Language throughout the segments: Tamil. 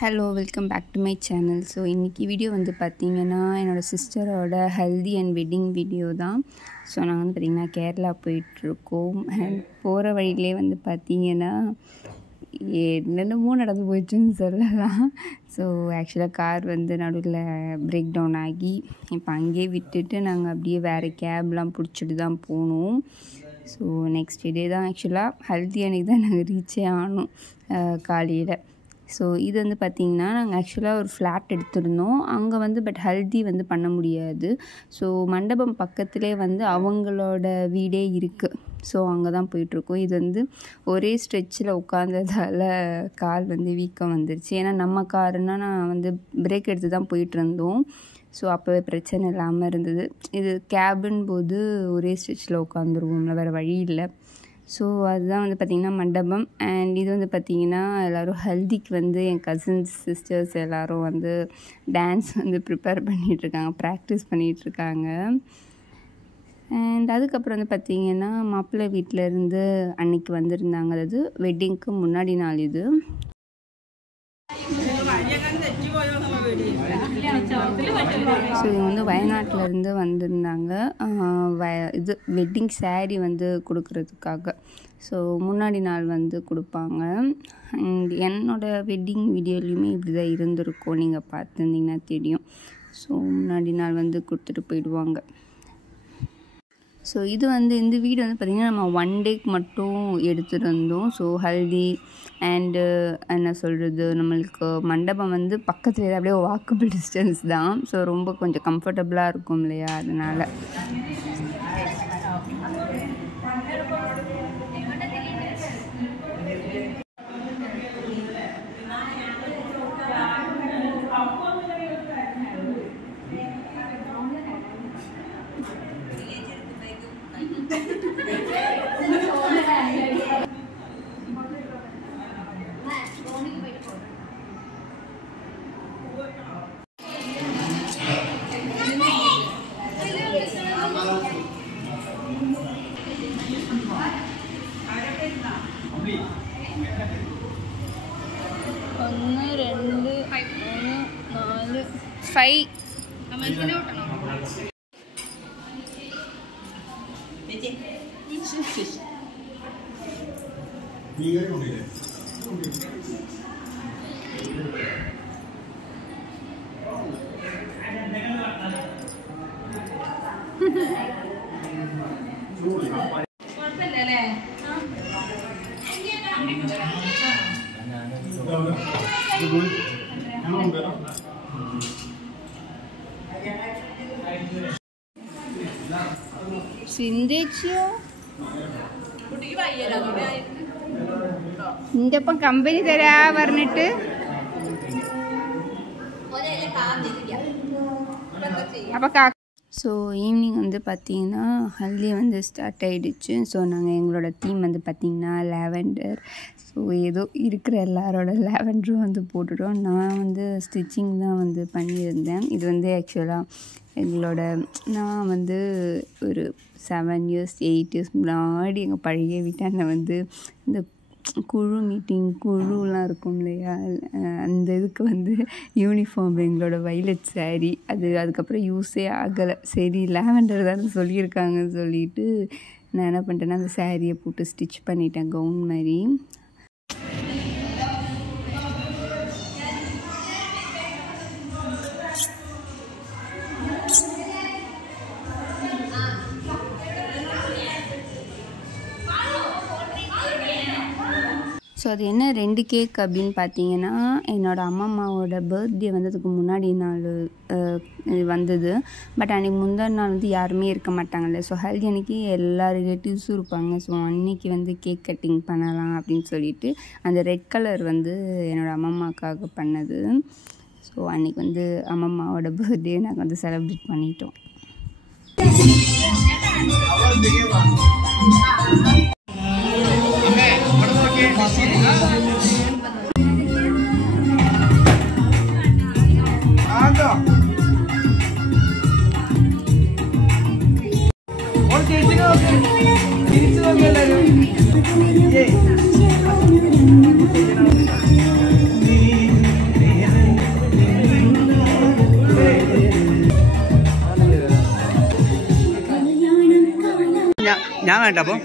Hello welcome back to my channel. So இன்றைக்கி வீடியோ வந்து பார்த்திங்கன்னா என்னோடய சிஸ்டரோட ஹல்தி அண்ட் வெட்டிங் வீடியோ தான். ஸோ நாங்கள் வந்து பார்த்திங்கன்னா கேரளா போயிட்டுருக்கோம். அண்ட் போகிற வழியிலே வந்து பார்த்திங்கன்னா என்னென்னமோ நடந்து போயிடுச்சுன்னு சொல்லலாம். ஸோ ஆக்சுவலாக கார் வந்து நடுவில் பிரேக் டவுன் ஆகி இப்போ அங்கேயே விட்டுட்டு நாங்கள் அப்படியே வேறு கேப்லாம் பிடிச்சிட்டு தான் போனோம். ஸோ நெக்ஸ்ட் டே தான் ஆக்சுவலாக ஹல்தி அன்றைக்கி தான் நாங்கள் ரீச்சே ஆனோம் காலையில். ஸோ இது வந்து பார்த்திங்கன்னா நாங்கள் ஆக்சுவலாக ஒரு ஃப்ளாட் எடுத்திருந்தோம் அங்கே வந்து பட் ஹல்தி வந்து பண்ண முடியாது. ஸோ மண்டபம் பக்கத்துலேயே வந்து அவங்களோட வீடே இருக்குது. ஸோ அங்கே தான் போயிட்டுருக்கோம். இது வந்து ஒரே ஸ்ட்ரெச்சில் உட்காந்ததால் கால் வந்து வீக்கம் வந்துருச்சு. ஏன்னா நம்ம காருனால் நான் வந்து பிரேக் எடுத்து தான் போயிட்டுருந்தோம். ஸோ அப்போவே பிரச்சனை இல்லாமல் இருந்தது. இது கேபின் போது ஒரே ஸ்ட்ரெச்சில் உட்காந்துருவோம்ல, வேறு வழி இல்லை. ஸோ அதுதான் வந்து பார்த்திங்கன்னா மண்டபம். அண்ட் இது வந்து பார்த்திங்கன்னா எல்லோரும் ஹல்திக்கு வந்து என் கசின்ஸ் சிஸ்டர்ஸ் எல்லோரும் வந்து டான்ஸ் வந்து ப்ரிப்பேர் பண்ணிகிட்ருக்காங்க, ப்ராக்டிஸ் பண்ணிகிட்ருக்காங்க. அண்ட் அதுக்கப்புறம் வந்து பார்த்திங்கன்னா மாப்பிள்ளை வீட்டிலேருந்து அன்றைக்கி வந்திருந்தாங்க. அதாவது வெட்டிங்க்கு முன்னாடி நாள் இது. ஸோ இவங்க வந்து வயநாட்டிலேருந்து வந்திருந்தாங்க இது வெட்டிங் சேரீ வந்து கொடுக்குறதுக்காக. ஸோ முன்னாடி நாள் வந்து கொடுப்பாங்க. அண்ட் என்னோடய வெட்டிங் வீடியோலையுமே இப்படி தான் இருந்திருக்கும், நீங்கள் பார்த்துருந்தீங்கன்னா தெரியும். ஸோ முன்னாடி நாள் வந்து கொடுத்துட்டு போயிடுவாங்க. ஸோ இது வந்து இந்த வீடு வந்து பார்த்திங்கன்னா நம்ம 1 டேக்கு மட்டும் எடுத்துருந்தோம். ஸோ ஹல்தி அண்டு என்ன சொல்கிறது, நம்மளுக்கு மண்டபம் வந்து பக்கத்தில் அப்படியே வாக்கபிள் டிஸ்டன்ஸ் தான். ஸோ ரொம்ப கொஞ்சம் கம்ஃபர்டபுளாக இருக்கும் இல்லையா, அதனால். ഇപ്പം കമ്പനി തരാ പറഞ്ഞിട്ട് അപ്പം ஸோ ஈவினிங் வந்து பார்த்திங்கன்னா ஹல்தி வந்து ஸ்டார்ட் ஆகிடுச்சு. ஸோ நாங்கள் எங்களோட தீம் வந்து பார்த்திங்கன்னா லாவெண்டர். ஸோ ஏதோ இருக்கிற எல்லாரோட லாவெண்டரும் வந்து போட்டுட்டோம். நான் வந்து ஸ்டிச்சிங் தான் வந்து பண்ணியிருந்தேன். இது வந்து ஆக்சுவலாக எங்களோட நான் வந்து ஒரு 7 இயர்ஸ் 8 இயர்ஸ் முன்னாடி எங்கள் பழைய வீட்டாண்ட வந்து இந்த குழுலாம் இருக்கும் இல்லையா, அந்த இதுக்கு வந்து யூனிஃபார்ம் எங்களோட வைலட் சாரீ அதுக்கப்புறம் யூஸே ஆகலை. சரி லாவெண்டர் தான் சொல்லியிருக்காங்கன்னு சொல்லிட்டு நான் என்ன பண்ணிட்டேன்னா அந்த சாரியை போட்டு ஸ்டிச் பண்ணிட்டேன் கவுன் மாதிரி. ஸோ அது என்ன 2 கேக் அப்படின்னு பார்த்தீங்கன்னா, என்னோடய அம்மாவோட பர்த்டே வந்ததுக்கு முன்னாடி நாள் வந்தது. பட் அன்றைக்கி முந்தின நாள் வந்து யாருமே இருக்க மாட்டாங்கல்ல. ஸோ ஹல்தி அன்றைக்கி எல்லா ரிலேட்டிவ்ஸும் இருப்பாங்க. ஸோ அன்றைக்கி வந்து கேக் கட்டிங் பண்ணலாம் அப்படின்னு சொல்லிட்டு அந்த ரெட் கலர் வந்து என்னோடய அம்மாவுக்காக பண்ணது. ஸோ அன்றைக்கி வந்து அம்மாவோட பர்த்டே நாங்கள் வந்து செலிப்ரேட் பண்ணிட்டோம். ഞാൻ വേണ്ട അപ്പോൾ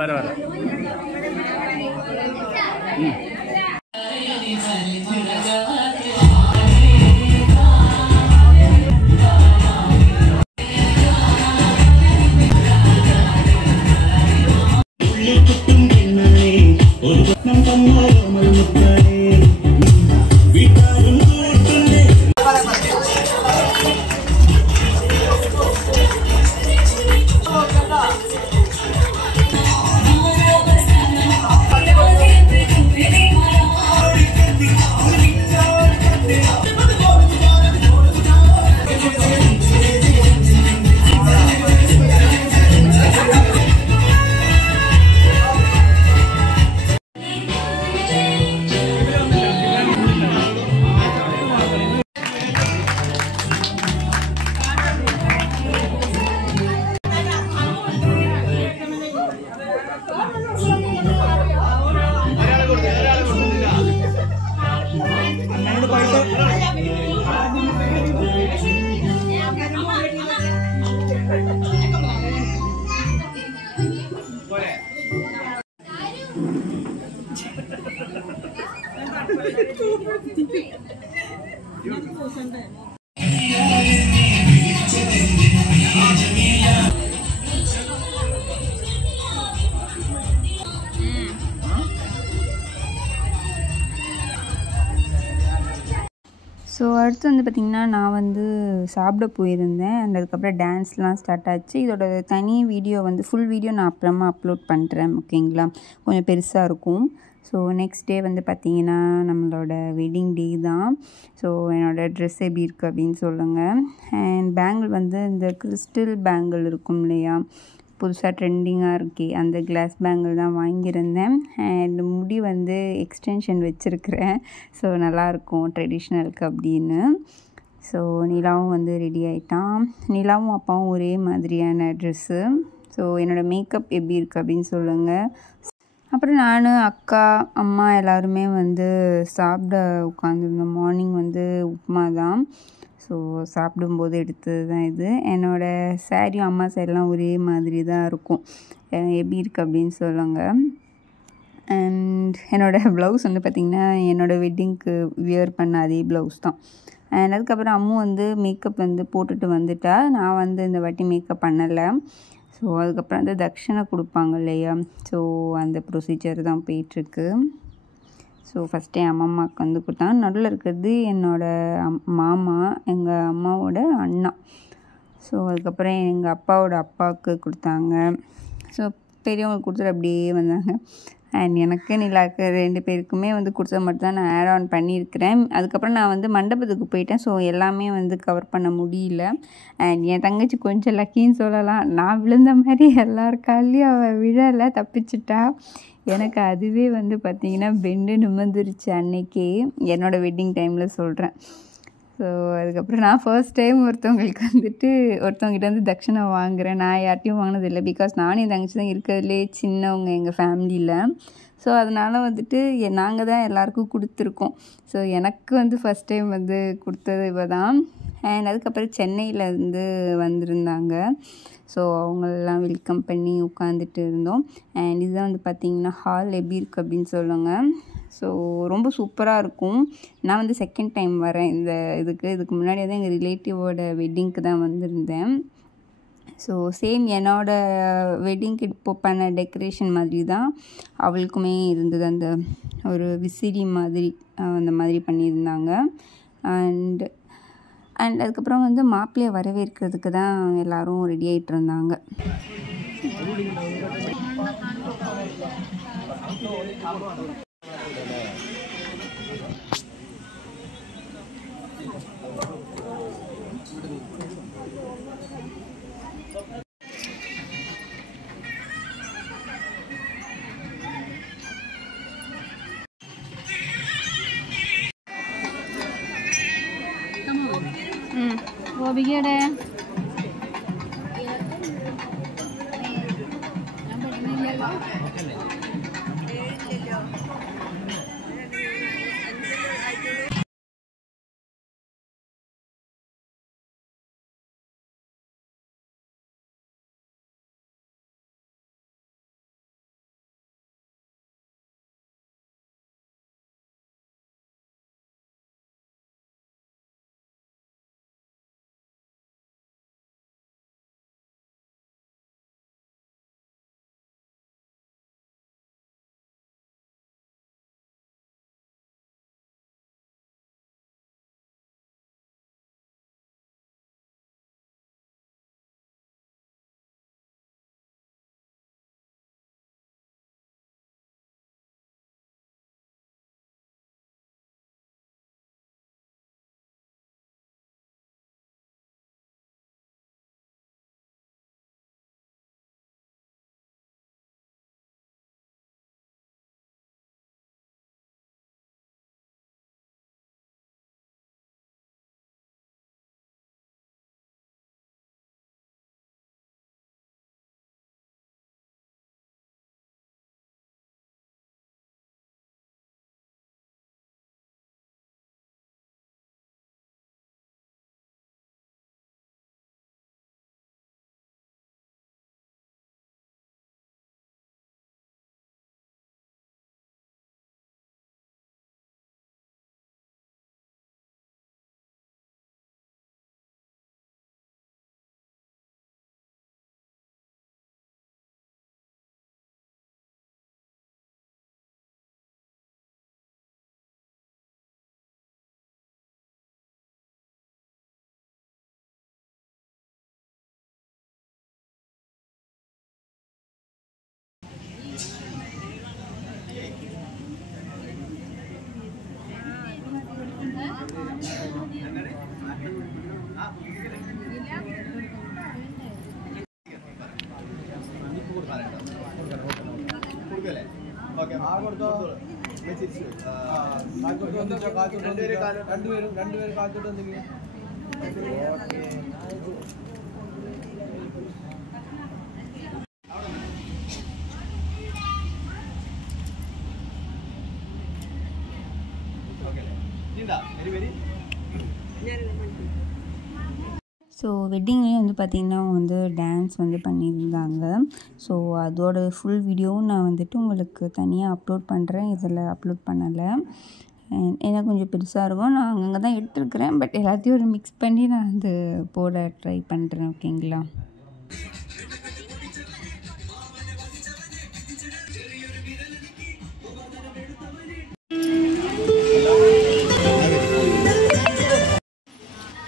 വരാ വരാ ஸோ அடுத்து வந்து பார்த்திங்கன்னா நான் வந்து சாப்பிட போயிருந்தேன் அண்ட் அதுக்கப்புறம் டான்ஸ்லாம் ஸ்டார்ட் ஆச்சு. இதோட தனி வீடியோ வந்து ஃபுல் வீடியோ நான் அப்புறமா அப்லோட் பண்ணுறேன், ஓகேங்களா? கொஞ்சம் பெருசாக இருக்கும். ஸோ நெக்ஸ்ட் டே வந்து பார்த்திங்கன்னா நம்மளோட வெட்டிங் டே தான். ஸோ என்னோடய ட்ரெஸ் எப்படி இருக்குது அப்படின்னு சொல்லுங்கள். அண்ட் பேங்கிள் வந்து இந்த கிறிஸ்டல் பேங்கிள் இருக்கும் இல்லையா, புதுசாக ட்ரெண்டிங்காக இருக்கே, அந்த கிளாஸ் பேங்கிள் தான் வாங்கியிருந்தேன். அண்ட் முடி வந்து எக்ஸ்டென்ஷன் வச்சுருக்கிறேன். ஸோ நல்லாயிருக்கும் ட்ரெடிஷ்னலுக்கு அப்படின்னு. ஸோ நிலாவும் வந்து ரெடி ஆகிட்டான். நிலாவும் அப்பாவும் ஒரே மாதிரியான ட்ரெஸ்ஸு. ஸோ என்னோடய மேக்கப் எப்படி இருக்குது அப்படின்னு சொல்லுங்கள். அப்புறம் நான், அக்கா, அம்மா எல்லாருமே வந்து சாப்பிட உட்காந்துருந்தோம். மார்னிங் வந்து உப்புமா தான். ஸோ சாப்பிடும்போது எடுத்தது தான் இது. என்னோடய சாரியும் அம்மா சாரிலாம் ஒரே மாதிரி தான் இருக்கும். எப்படி இருக்குது அப்படின்னு சொல்லுங்கள். அண்ட் என்னோடய ப்ளவுஸ் வந்து பார்த்திங்கன்னா என்னோடய வெட்டிங்க்கு வியர் பண்ண அதே ப்ளவுஸ் தான். அண்ட் அதுக்கப்புறம் அம்மா வந்து மேக்கப் வந்து போட்டுட்டு வந்துட்டா. நான் வந்து இந்த வாட்டி மேக்கப் பண்ணலை. ஸோ அதுக்கப்புறம் வந்து தட்சணை கொடுப்பாங்க இல்லையா, ஸோ அந்த ப்ரொசீஜர் தான் போயிட்டுருக்கு. ஸோ ஃபஸ்ட்டே அம்மாவுக்கு வந்து கொடுத்தாங்க. நடுவில் இருக்கிறது என்னோடய மாமா, எங்கள் அம்மாவோட அண்ணா. ஸோ அதுக்கப்புறம் எங்கள் அப்பாவோட அப்பாவுக்கு கொடுத்தாங்க. ஸோ பெரியவங்களுக்கு கொடுத்துட்டு அப்படியே வந்தாங்க. அண்ட் எனக்கு நிலாக்கு 2 பேருக்குமே வந்து கொடுத்தது மட்டும் தான் நான் ஆட் ஆன் பண்ணியிருக்கிறேன். அதுக்கப்புறம் நான் வந்து மண்டபத்துக்கு போயிட்டேன். ஸோ எல்லாமே வந்து கவர் பண்ண முடியல. அண்ட் என் தங்கச்சி கொஞ்சம் லக்கின்னு சொல்லலாம். நான் விழுந்த மாதிரி எல்லாருக்காலையும் அவள் விழலை, தப்பிச்சிட்டா. எனக்கு அதுவே வந்து பார்த்திங்கன்னா பெண்டு நிமிர்ந்துருச்சு அன்னைக்கே, என்னோடய வெட்டிங் டைமில் சொல்கிறேன். ஸோ அதுக்கப்புறம் நான் ஃபர்ஸ்ட் டைம் ஒருத்தவங்ககிட்ட வந்து தட்சணை வாங்குகிறேன். நான் யார்ட்டையும் வாங்கினதில்லை. பிகாஸ் நானும் என் தங்கச்சி தான் இருக்கிறதுலே சின்னவங்க எங்கள் ஃபேமிலியில். ஸோ அதனால் வந்துட்டு நாங்கள் தான் எல்லாேருக்கும் கொடுத்துருக்கோம். ஸோ எனக்கு வந்து ஃபஸ்ட் டைம் வந்து கொடுத்தது இவ தான். அண்ட் அதுக்கப்புறம் சென்னையிலேருந்து வந்திருந்தாங்க. ஸோ அவங்களெல்லாம் வெல்கம் பண்ணி உட்காந்துட்டு இருந்தோம். அண்ட் இதுதான் வந்து பார்த்திங்கன்னா ஹால் எப்படி இருக்குது அப்படின்னு சொல்லுங்கள். ஸோ ரொம்ப சூப்பராக இருக்கும். நான் வந்து செகண்ட் டைம் வரேன் இந்த இதுக்கு முன்னாடி வந்து எங்கள் ரிலேட்டிவோட வெட்டிங்க்கு தான் வந்திருந்தேன். ஸோ சேம் என்னோடய வெட்டிங்க்கு இப்போ பண்ண டெக்கரேஷன் மாதிரி தான் அவளுக்குமே இருந்தது. அந்த ஒரு விசிறி மாதிரி அந்த மாதிரி பண்ணியிருந்தாங்க. அண்ட் அதுக்கப்புறம் வந்து மாப்பிள்ளையை வரவேற்கிறதுக்கு தான் எல்லோரும் ரெடி ஆகிட்டு இருந்தாங்க. അഭികയുടെ രണ്ടുപേരും കാത്തോട്ട് എന്തെങ്കിലും ஸோ வெட்டிங்லேயே வந்து பார்த்திங்கன்னா அவங்க வந்து டான்ஸ் வந்து பண்ணியிருந்தாங்க. ஸோ அதோட ஃபுல் வீடியோவும் நான் வந்துட்டு உங்களுக்கு தனியாக அப்லோட் பண்ணுறேன். இதில் அப்லோட் பண்ணலை, ஏன்னா கொஞ்சம் பெருசாக இருக்கும். நான் அங்கங்கே தான் எடுத்துருக்கிறேன், பட் எல்லாத்தையும் ஒரு மிக்ஸ் பண்ணி நான் அது போட ட்ரை பண்ணுறேன். ஓகேங்களா?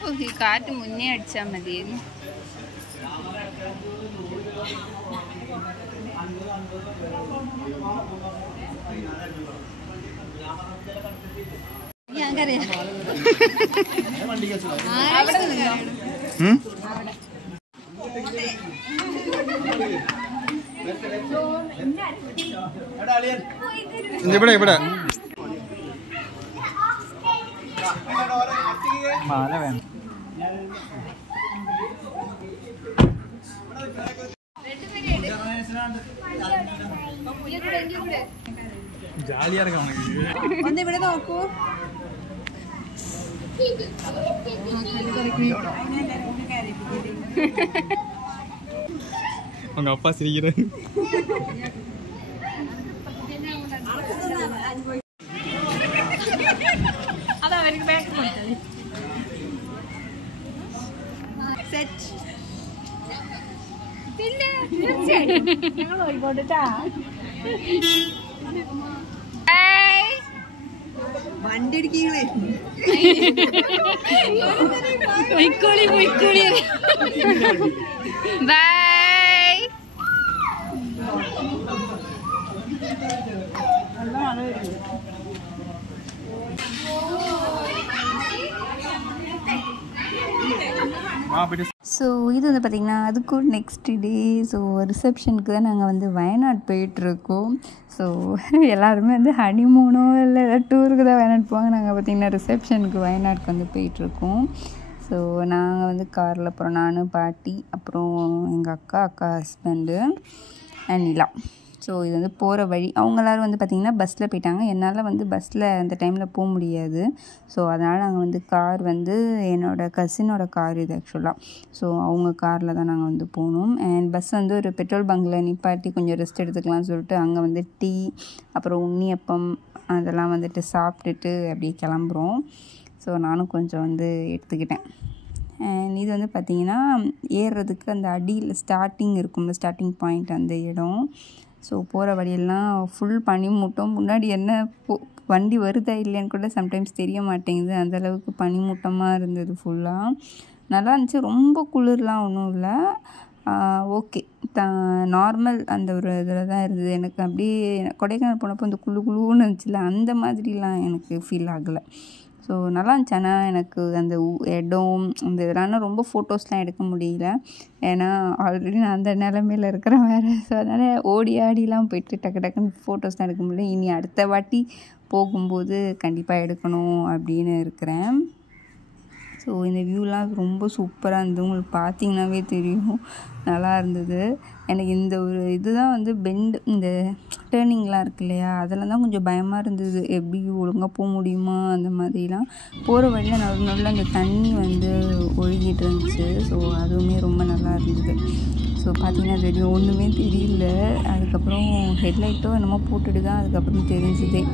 ഓക്കെ, കാറ്റ് മുന്നേ അടിച്ചാൽ മതിയായിരുന്നു. ഇവിടെ ഇവിടെ മാല വേണം. ജാലിയാ ഇവിടെ നോക്കൂ. உங்க அப்பா சிரிக்கிறாரு. അതാ എനിക്ക് ബാക്ക് കൊടുത്തത്. സെറ്റ് പിന്നെ തീർച്ചയായും ഞങ്ങൾ പോയിക്കോട്ടെ. വണ്ടി അടിക്കേ പോയിക്കോളി പോയിക്കോളി. ബൈ. ஸோ இது வந்து பார்த்திங்கன்னா அதுக்கும் நெக்ஸ்ட் டே. ஸோ ரிசப்ஷனுக்கு தான் நாங்கள் வந்து வயநாடு போயிட்டுருக்கோம். ஸோ எல்லாருமே வந்து ஹனிமூனோ இல்லை ஏதாவது டூருக்கு தான் வயநாடு போவாங்க. நாங்கள் பார்த்திங்கன்னா ரிசப்ஷனுக்கு வயநாடுக்கு வந்து போயிட்டுருக்கோம். ஸோ ஸோ நாங்கள் வந்து காரில் போகிறோம். நான், பாட்டி, அப்புறம் எங்கள் அக்கா ஹஸ்பண்டு அண்ட் நிலா. ஸோ இது வந்து போகிற வழி. அவங்க எல்லோரும் வந்து பார்த்திங்கன்னா பஸ்ஸில் போயிட்டாங்க. என்னால் வந்து பஸ்ஸில் அந்த டைமில் போக முடியாது. ஸோ அதனால் நாங்கள் வந்து கார் வந்து என்னோடய கசினோட கார் இது ஆக்சுவலாக. ஸோ அவங்க காரில் தான் நாங்கள் வந்து போகணும். அண்ட் பஸ் வந்து ஒரு பெட்ரோல் பங்கில் நிப்பாட்டி கொஞ்சம் ரெஸ்ட் எடுத்துக்கலாம்னு சொல்லிட்டு அங்கே வந்து டீ, அப்புறம் உண்ணியப்பம் அதெல்லாம் வந்துட்டு சாப்பிட்டுட்டு அப்படியே கிளம்புறோம். ஸோ நானும் கொஞ்சம் வந்து எடுத்துக்கிட்டேன். அண்ட் இது வந்து பார்த்திங்கன்னா ஏறுறதுக்கு அந்த அடியில் ஸ்டார்டிங் இருக்கும்ல, ஸ்டார்டிங் பாயிண்ட் அந்த இடம். ஸோ போகிற வழியெல்லாம் ஃபுல் பனிமூட்டம். முன்னாடி என்ன வண்டி வருதா இல்லையான்னு கூட சம்டைம்ஸ் தெரிய மாட்டேங்குது, அந்தளவுக்கு பனிமூட்டமாக இருந்தது ஃபுல்லாக. நல்லா இருந்துச்சு. ரொம்ப குளிர்லாம் ஒன்றும் இல்லை, ஓகே நார்மல் அந்த ஒரு இதில் தான் இருந்தது. எனக்கு அப்படியே கொடைக்கானல் போனப்போ இந்த குழுன்னு இருந்துச்சுல, அந்த மாதிரிலாம் எனக்கு ஃபீல் ஆகலை. ஸோ நல்லா இருந்துச்சு. ஆனால் எனக்கு அந்த இடம் அந்த இதெல்லாம் ரொம்ப ஃபோட்டோஸ்லாம் எடுக்க முடியல, ஏன்னா ஆல்ரெடி நான் அந்த நிலமையில் இருக்கிறேன் வேறு. ஸோ அதனால் ஓடி ஆடிலாம் போயிட்டு டக்குன்னு ஃபோட்டோஸ்லாம் எடுக்க முடியல. இனி அடுத்த வாட்டி போகும்போது கண்டிப்பாக எடுக்கணும் அப்படின்னு இருக்கிறேன். ஸோ இந்த வியூலாம் ரொம்ப சூப்பராக இருந்தது, உங்களுக்கு பார்த்தீங்கன்னாவே தெரியும், நல்லா இருந்தது. எனக்கு இந்த ஒரு இதுதான் வந்து பெண்டு, இந்த டேர்னிங்லாம் இருக்கு இல்லையா, அதெல்லாம் தான் கொஞ்சம் பயமாக இருந்தது, எப்படி ஒழுங்காக போக முடியுமா அந்த மாதிரிலாம். போகிற வழியில் நல்ல அந்த தண்ணி வந்து ஒழுகிட்டு இருந்துச்சு. ஸோ அதுவுமே ரொம்ப நல்லா இருந்தது. ஸோ பார்த்தீங்கன்னா தெரியும், ஒன்றுமே தெரியல. அதுக்கப்புறம் ஹெட்லைட்டோ என்னமோ போட்டுட்டு தான் அதுக்கப்புறம் தெரிஞ்சுதே.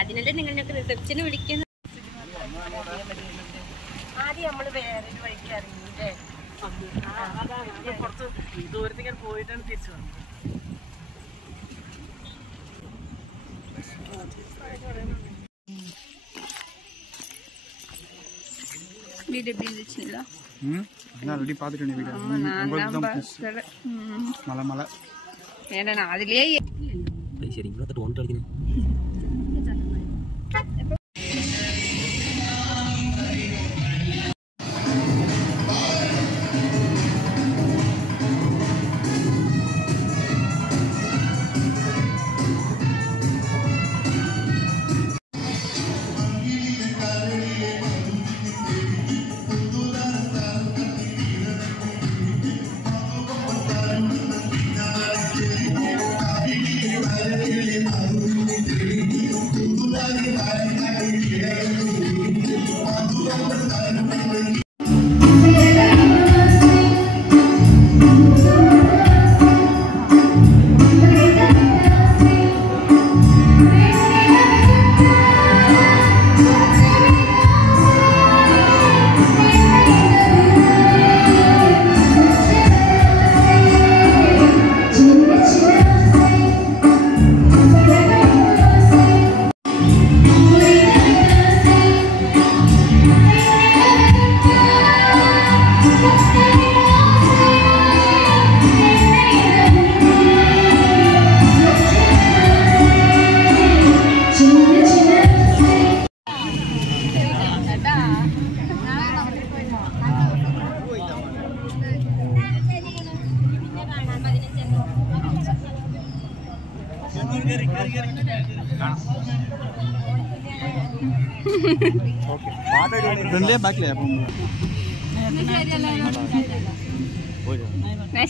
അതിനല്ലേ നിങ്ങൾ ഞങ്ങൾക്ക് റിസപ്ഷന് വിളിക്കുന്നത്. ആദ്യം നമ്മള് വേറെ വഴിക്ക് ഇറങ്ങിയില്ലേ, കുറച്ച് ദൂരത്തേക്ക് പോയിട്ടാണ് തിരിച്ചു വന്നത്. வீடு எப்படி இருந்துச்சுங்களா? ஆல்ரெடி பார்த்துட்டு மலை மலை ஏன்னா நான் அதுலேயே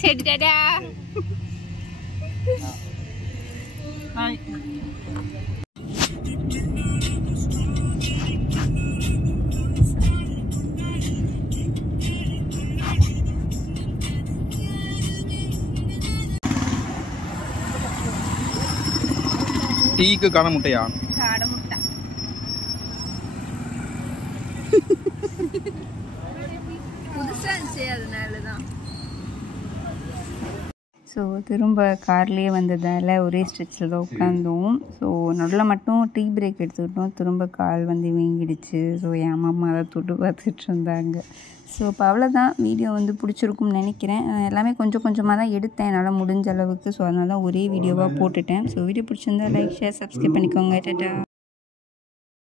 ശരി ചേട്ടാ. டீக்கு காடை முட்டையா? காடை முட்டை. புதுசாக இருந்துச்சு, அதனால தான். ஸோ ஸோ திரும்ப கார்லேயே வந்ததால் ஒரே ஸ்ட்ரெச்சில் தான் உட்காந்தோம். ஸோ நடுவில் மட்டும் டீ பிரேக் எடுத்துக்கிட்டோம். திரும்ப கால் வந்து வீங்கிடுச்சு. ஸோ என் அம்மா அதை தொட்டு பார்த்துட்டு இருந்தாங்க. ஸோ இப்போ அவ்வளோதான். வீடியோ வந்து பிடிச்சிருக்கும்னு நினைக்கிறேன். எல்லாமே கொஞ்சம் கொஞ்சமாக தான் எடுத்தேன் என்னால் முடிஞ்ச அளவுக்கு. ஸோ அதனால தான் ஒரே வீடியோவாக போட்டுட்டேன். ஸோ வீடியோ பிடிச்சிருந்தா லைக், ஷேர், சப்ஸ்கிரைப் பண்ணிக்கோங்க. டாடா.